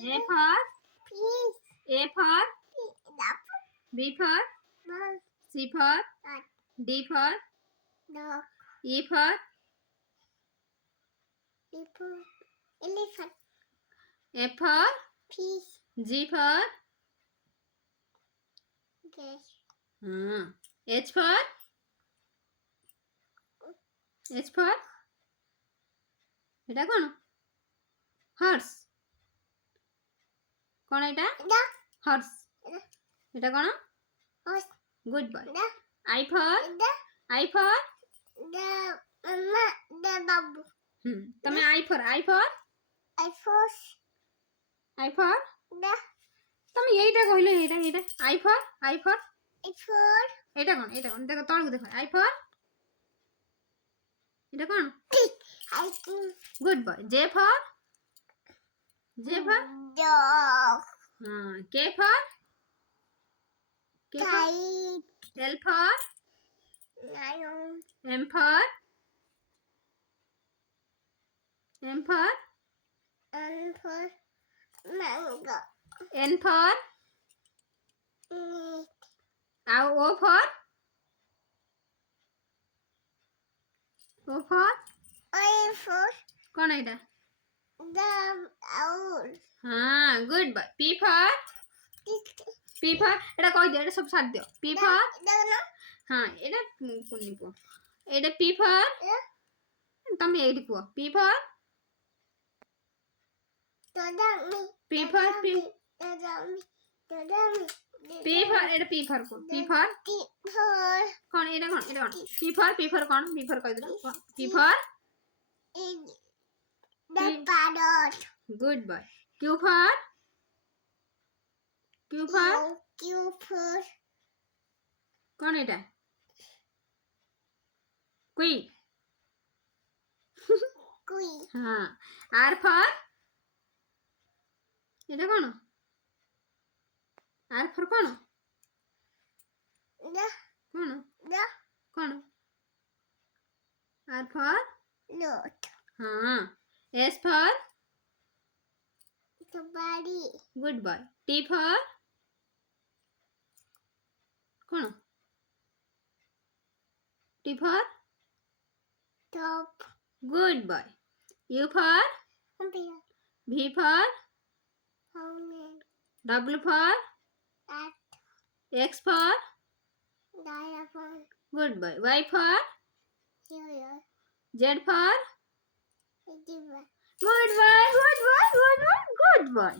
A for A for B for C for D for E for elephant, F for fish, G for gas, H for H for এটা কোন horse কোন এটা horse এটা কোন horse, good boy the I for I for mama, the babu, તમે I for I force, I for the তুমি এইটা কইলে এটা I for I for এটা কোন দেখো তলকু দেখো I for এটা কোন I think good boy J for dog, K for kite, L for lion, M for and for mango, N for meat, O for I for কোন এটা the owl, good boy P for এটা কই দিও এটা সব সাথ দিও P for এটা কোন নিব এটা P for তুমি এইটি quo P for P for এটা P for কোন P for কোন এটা কোন P for কোন P for কই দিও P for the parrot, good boy Q for Q for কোন এটা কুই queen, R for এটা কোন R for কোন কোন R for lot, S for the body, good boy T for কোন T for top, good boy U for V for W for X for diaphone, good boy Y for Z for diva. good boy